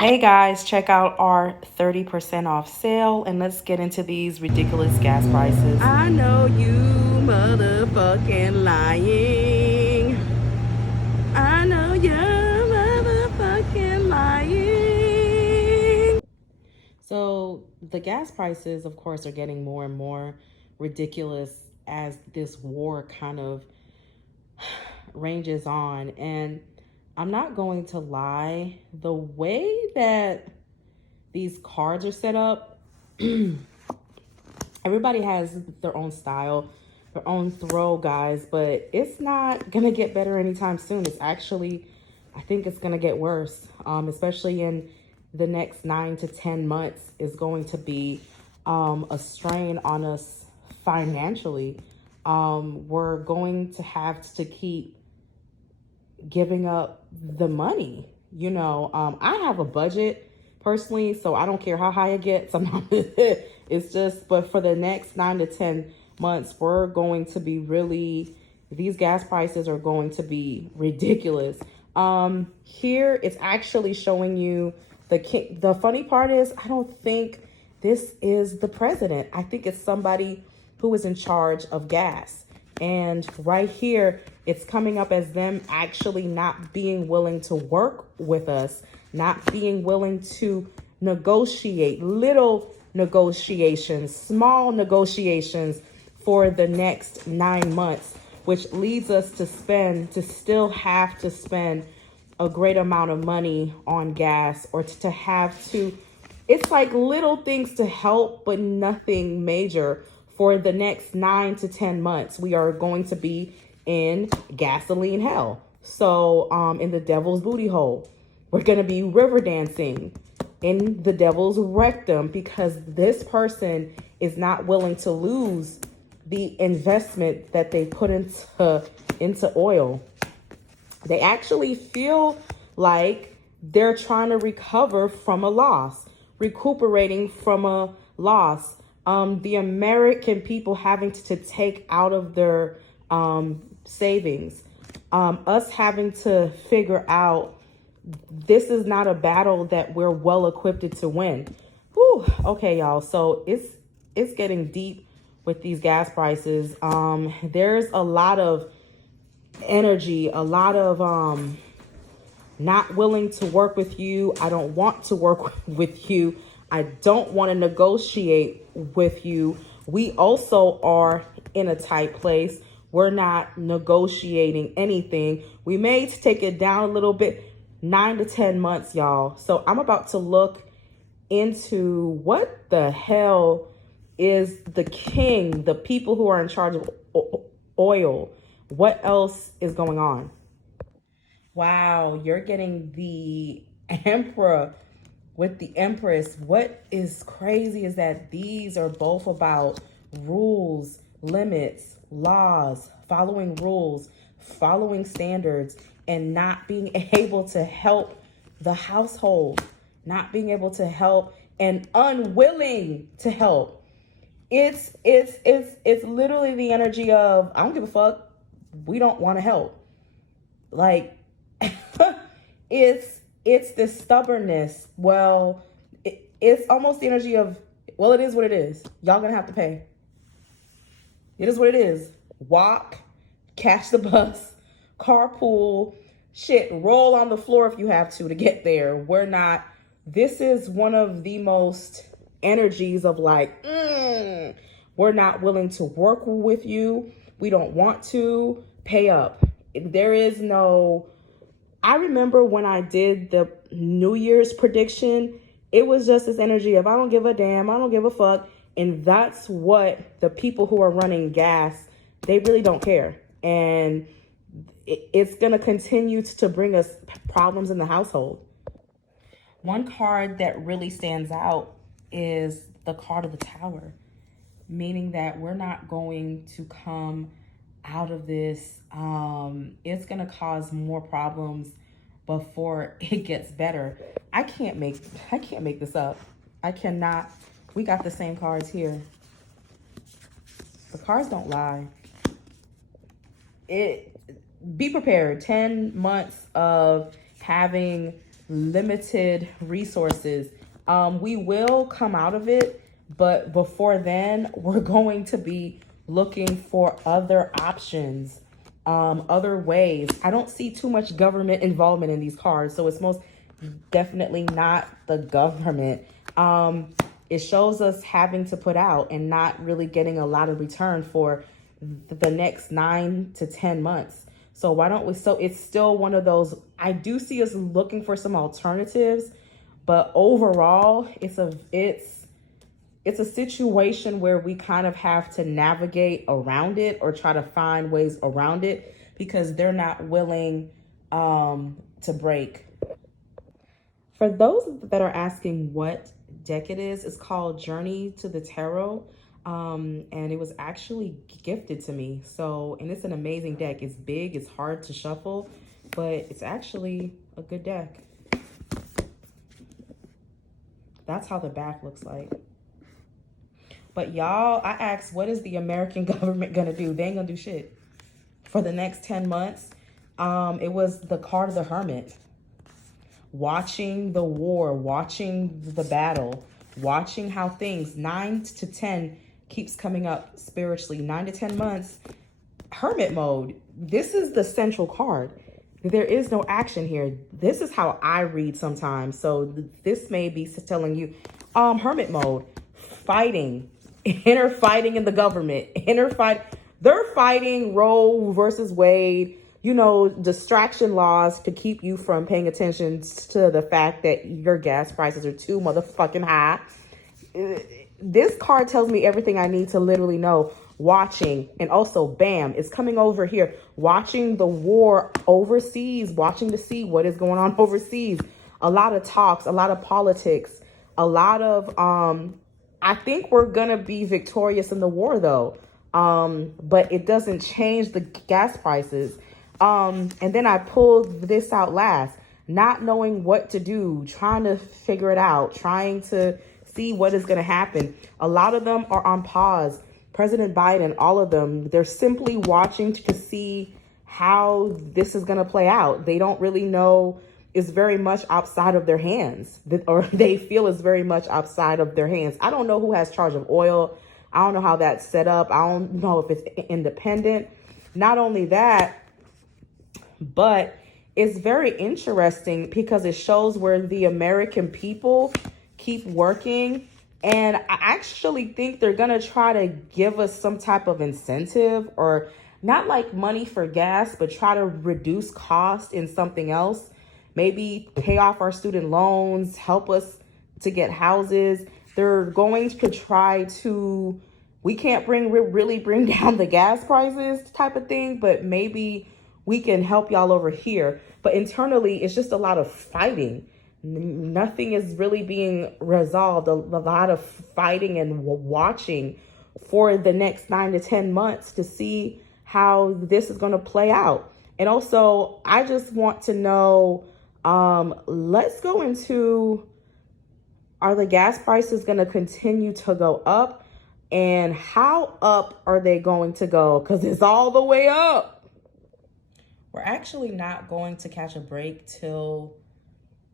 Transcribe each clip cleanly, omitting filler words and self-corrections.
Hey guys, check out our 30% off sale and let's get into these ridiculous gas prices. I know you motherfucking lying. I know you're motherfucking lying. So, the gas prices, of course, are getting more and more ridiculous as this war kind of ranges on. And I'm not going to lie, the way that these cards are set up, everybody has their own style, their own throw, guys, but it's not gonna get better anytime soon. It's actually, I think it's gonna get worse, especially in the next 9 to 10 months is going to be a strain on us financially. We're going to have to keep giving up the money. I have a budget personally, so I don't care how high it gets. I'm not, it's just, but for the next 9 to 10 months, we're going to be really, these gas prices are going to be ridiculous. Here it's actually showing you the funny part is I don't think this is the president. I think it's somebody who is in charge of gas. And right here, it's coming up as them actually not being willing to work with us, not being willing to negotiate little negotiations, small negotiations for the next 9 months, which leads us to still have to spend a great amount of money on gas or to have to, it's like little things to help, but nothing major. For the next 9 to 10 months, we are going to be in gasoline hell. So, in the devil's booty hole, we're going to be river dancing in the devil's rectum because this person is not willing to lose the investment that they put into oil. They actually feel like they're trying to recover from a loss, recuperating from a loss. The American people having to take out of their savings, us having to figure out this is not a battle that we're well equipped to win. Whew, okay, y'all. So it's getting deep with these gas prices. There's a lot of energy, a lot of not willing to work with you. I don't want to work with you. I don't want to negotiate with you. We also are in a tight place. We're not negotiating anything. We may take it down a little bit, 9 to 10 months, y'all. So I'm about to look into what the hell is the king, the people who are in charge of oil. What else is going on? Wow, you're getting the emperor with the empress. What is crazy is that these are both about rules, limits, laws, following rules, following standards, and not being able to help the household, not being able to help and unwilling to help. It's literally the energy of I don't give a fuck. We don't want to help. Like it's this stubbornness. Well, it's almost the energy of, well, it is what it is. Y'all gonna have to pay. It is what it is. Walk, catch the bus, carpool, shit, roll on the floor if you have to get there. We're not, this is one of the most energies of like, we're not willing to work with you. We don't want to pay up. There is no, I remember when I did the New Year's prediction, it was just this energy of I don't give a damn, I don't give a fuck. And that's what the people who are running gas, they really don't care. And it's going to continue to bring us problems in the household. One card that really stands out is the card of the Tower, meaning that we're not going to come out of this. It's going to cause more problems before it gets better. I can't make this up. I cannot. We got the same cards here. The cards don't lie. Be prepared. 10 months of having limited resources. We will come out of it, but before then, we're going to be looking for other options, other ways. I don't see too much government involvement in these cards, so it's most definitely not the government. It shows us having to put out and not really getting a lot of return for the next 9 to 10 months. So why don't we, so it's still one of those, I do see us looking for some alternatives, but overall it's a situation where we kind of have to navigate around it or try to find ways around it because they're not willing to break. For those that are asking what deck it is, it's called Journey to the Tarot. And it was actually gifted to me. So, and it's an amazing deck. It's big, it's hard to shuffle, but it's actually a good deck. That's how the back looks like. But y'all, I asked, what is the American government gonna do? They ain't gonna do shit for the next 10 months. It was the card of the Hermit. Watching the war, watching the battle, watching how things 9 to 10 keeps coming up spiritually. 9 to 10 months, Hermit mode. This is the central card. There is no action here. This is how I read sometimes. So this may be telling you, Hermit mode, fighting, inner fighting in the government, inner fight. They're fighting Roe versus Wade, you know, distraction laws to keep you from paying attention to the fact that your gas prices are too motherfucking high. This card tells me everything I need to literally know. Watching, and also bam, it's coming over here. Watching the war overseas, watching to see what is going on overseas. A lot of talks, a lot of politics, a lot of I think we're gonna be victorious in the war though. But it doesn't change the gas prices. And then I pulled this out last, not knowing what to do, trying to figure it out, trying to see what is going to happen. A lot of them are on pause. President Biden, all of them, they're simply watching to see how this is going to play out. They don't really know. It's very much outside of their hands, or they feel it's very much outside of their hands. I don't know who has charge of oil. I don't know how that's set up. I don't know if it's independent. Not only that, but it's very interesting because it shows where the American people keep working. And I actually think they're going to try to give us some type of incentive, or not like money for gas, but try to reduce cost in something else. Maybe pay off our student loans, help us to get houses. They're going to try to, we can't really bring down the gas prices type of thing, but maybe we can help y'all over here. But internally, it's just a lot of fighting. Nothing is really being resolved. A lot of fighting and watching for the next 9 to 10 months to see how this is going to play out. And also, I just want to know, let's go into, are the gas prices going to continue to go up? And how up are they going to go? Because it's all the way up. We're actually not going to catch a break till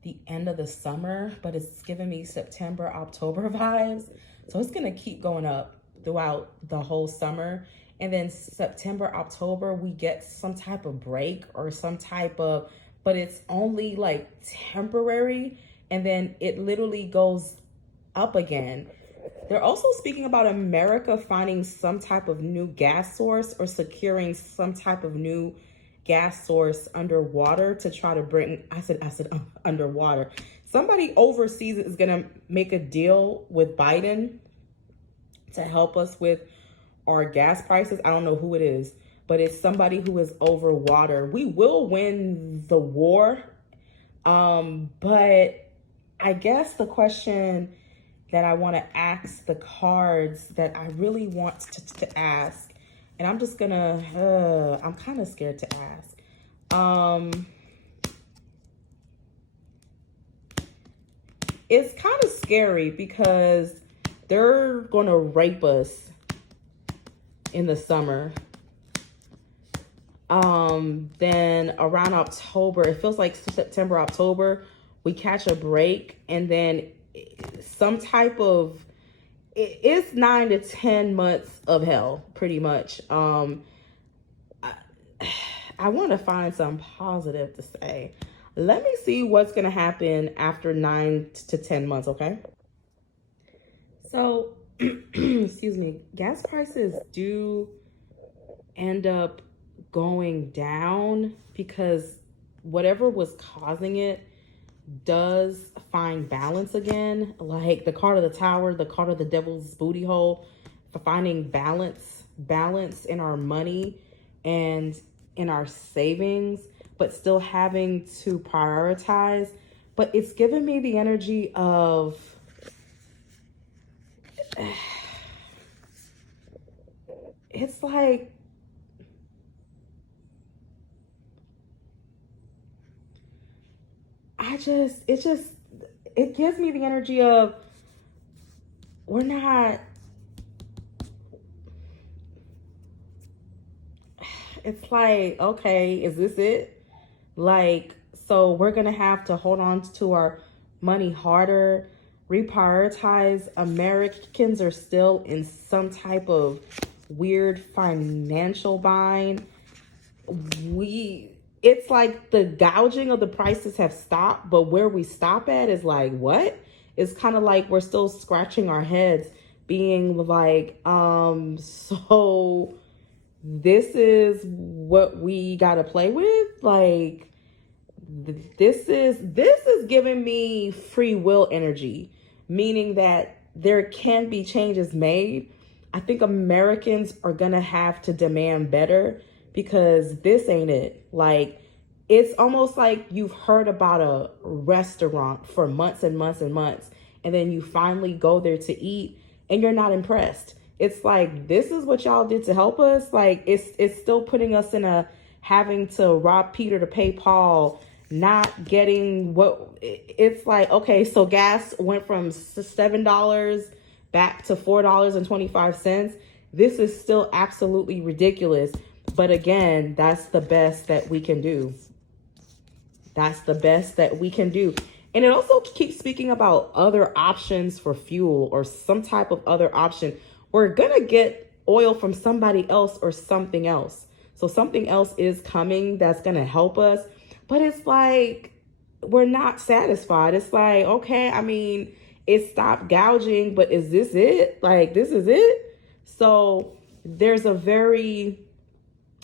the end of the summer, but it's giving me September, October vibes. So it's going to keep going up throughout the whole summer. And then September, October, we get some type of break or some type of, but it's only like temporary. And then it literally goes up again. They're also speaking about America finding some type of new gas source or securing some type of new gas source underwater to try to bring, I said underwater. Somebody overseas is going to make a deal with Biden to help us with our gas prices. I don't know who it is, but it's somebody who is over water. We will win the war. But I guess the question that I want to ask the cards that I really want to ask, and I'm just gonna, I'm kind of scared to ask. It's kind of scary because they're gonna rape us in the summer. Then around October, it feels like September, October, we catch a break, and then some type of, it's 9 to 10 months of hell, pretty much. I want to find something positive to say. Let me see what's going to happen after 9 to 10 months, okay? So, excuse me, gas prices do end up going down because whatever was causing it does find balance again. Like the card of the tower, the card of the devil's booty hole, for finding balance in our money and in our savings, but still having to prioritize. But it's given me the energy of it's like it gives me the energy of we're not, it's like, okay, is this it? Like, so we're gonna have to hold on to our money harder, reprioritize. Americans are still in some type of weird financial bind. It's like the gouging of the prices have stopped, but where we stop at is like, what? It's kind of like we're still scratching our heads, being like, so this is what we got to play with? Like, this is giving me free will energy, meaning that there can be changes made. I think Americans are gonna have to demand better, because this ain't it. Like, it's almost like you've heard about a restaurant for months and months and months, and then you finally go there to eat and you're not impressed. It's like, this is what y'all did to help us. Like, it's still putting us in a having to rob Peter to pay Paul, not getting what it's like. Okay, so gas went from $7 back to $4.25. This is still absolutely ridiculous. But again, that's the best that we can do. That's the best that we can do. And it also keeps speaking about other options for fuel or some type of other option. We're going to get oil from somebody else or something else. So something else is coming that's going to help us. But it's like, we're not satisfied. It's like, okay, I mean, it stopped gouging, but is this it? Like, this is it? So there's a very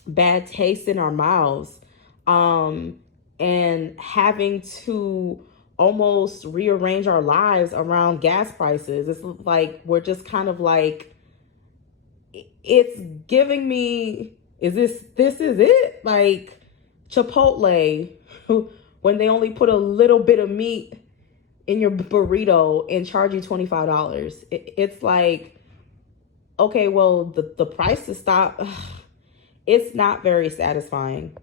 bad taste in our mouths, and having to almost rearrange our lives around gas prices. It's like we're just kind of like, it's giving me, is this is it? Like Chipotle, when they only put a little bit of meat in your burrito and charge you $25. It's like, okay, well, the prices stop. It's not very satisfying.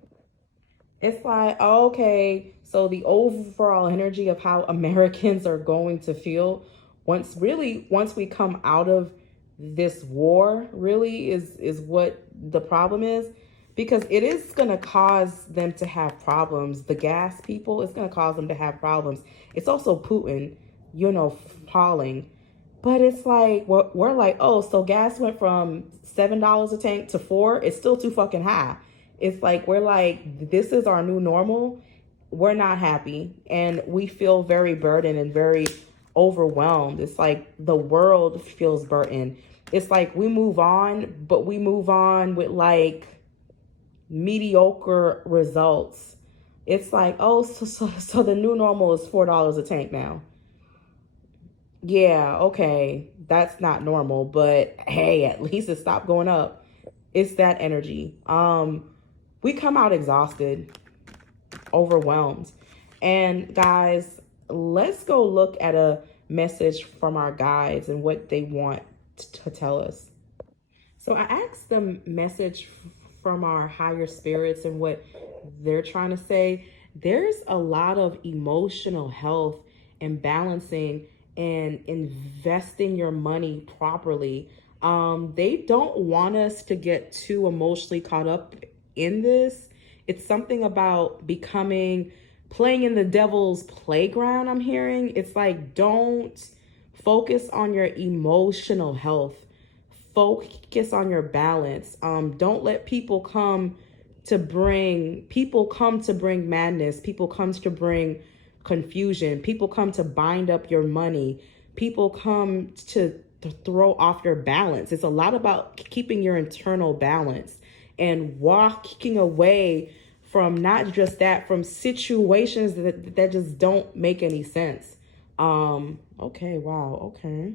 It's like, okay, so the overall energy of how Americans are going to feel once we come out of this war really is what the problem is, because it is going to cause them to have problems. The gas people, it's going to cause them to have problems. It's also Putin, falling. But it's like, we're like, oh, so gas went from $7 a tank to $4. It's still too fucking high. It's like, we're like, this is our new normal. We're not happy. And we feel very burdened and very overwhelmed. It's like the world feels burdened. It's like we move on, but we move on with like mediocre results. It's like, oh, so the new normal is $4 a tank now. Yeah, okay, that's not normal, but hey, at least it stopped going up. It's that energy. We come out exhausted, overwhelmed. And guys, let's go look at a message from our guides and what they want to tell us. So I asked the message from our higher spirits and what they're trying to say. There's a lot of emotional health and balancing and investing your money properly. They don't want us to get too emotionally caught up in this. It's something about becoming playing in the devil's playground, I'm hearing. It's like, don't focus on your emotional health. Focus on your balance. Don't let people come to bring madness. People come to bring confusion. People come to bind up your money. People come to throw off your balance. It's a lot about keeping your internal balance and walking away from not just that, from situations that just don't make any sense. Okay, wow, okay.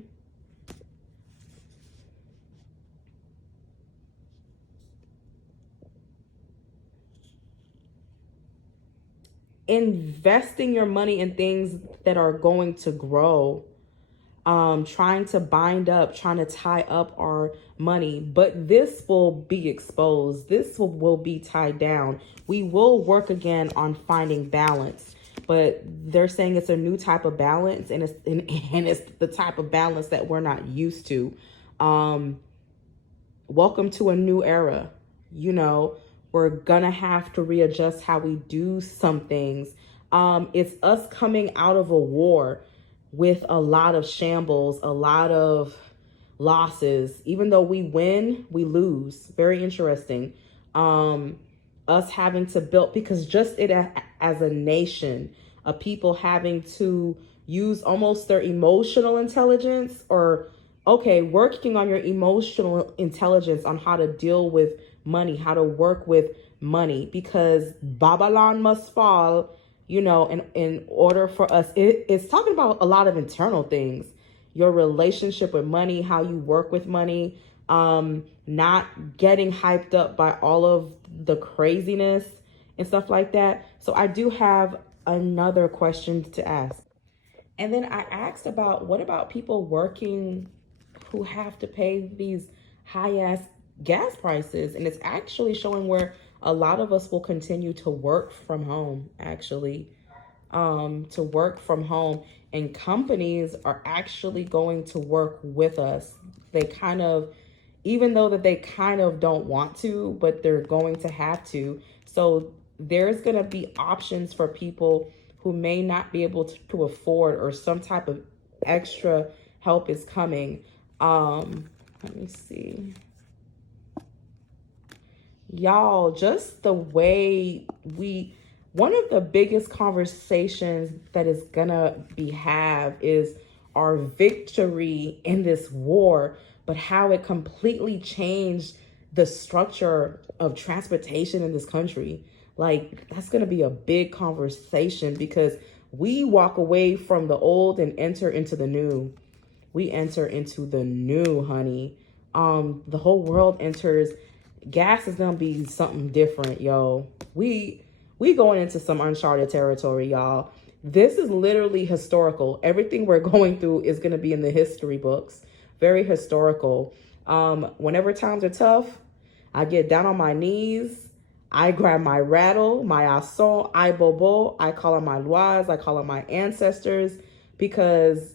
Investing your money in things that are going to grow, trying to bind up, trying to tie up our money, but this will be exposed. This will be tied down. We will work again on finding balance, but they're saying it's a new type of balance, and it's the type of balance that we're not used to. Welcome to a new era. You know, we're gonna have to readjust how we do some things. It's us coming out of a war with a lot of shambles, a lot of losses. Even though we win, we lose. Very interesting. Us having to build, because just it as a nation, a people having to use almost their emotional intelligence, or okay, working on your emotional intelligence on how to deal with money, how to work with money, because Babylon must fall, you know, in order for us. It's talking about a lot of internal things, your relationship with money, how you work with money, not getting hyped up by all of the craziness and stuff like that. So I do have another question to ask. And then I asked about, what about people working who have to pay these high ass gas prices? And it's actually showing where a lot of us will continue to work from home, actually, to work from home. And companies are actually going to work with us. They kind of, even though that they kind of don't want to, but they're going to have to. So there's going to be options for people who may not be able to afford, or some type of extra help is coming. Let me see. Y'all, just the way one of the biggest conversations that is gonna is our victory in this war, but how it completely changed the structure of transportation in this country. Like, that's gonna be a big conversation, because we walk away from the old and enter into the new. We enter into the new, honey. The whole world enters. Gas is gonna be something different, yo. We going into some uncharted territory, y'all. This is literally historical. Everything we're going through is gonna be in the history books. Very historical. Whenever times are tough, I get down on my knees. I grab my rattle, my asson, I bobo. I call on my lois. I call on my ancestors, because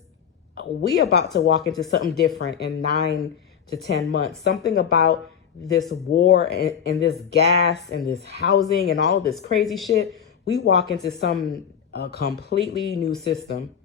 we about to walk into something different in 9 to 10 months. Something about this war and this gas and this housing and all of this crazy shit. We walk into some completely new system.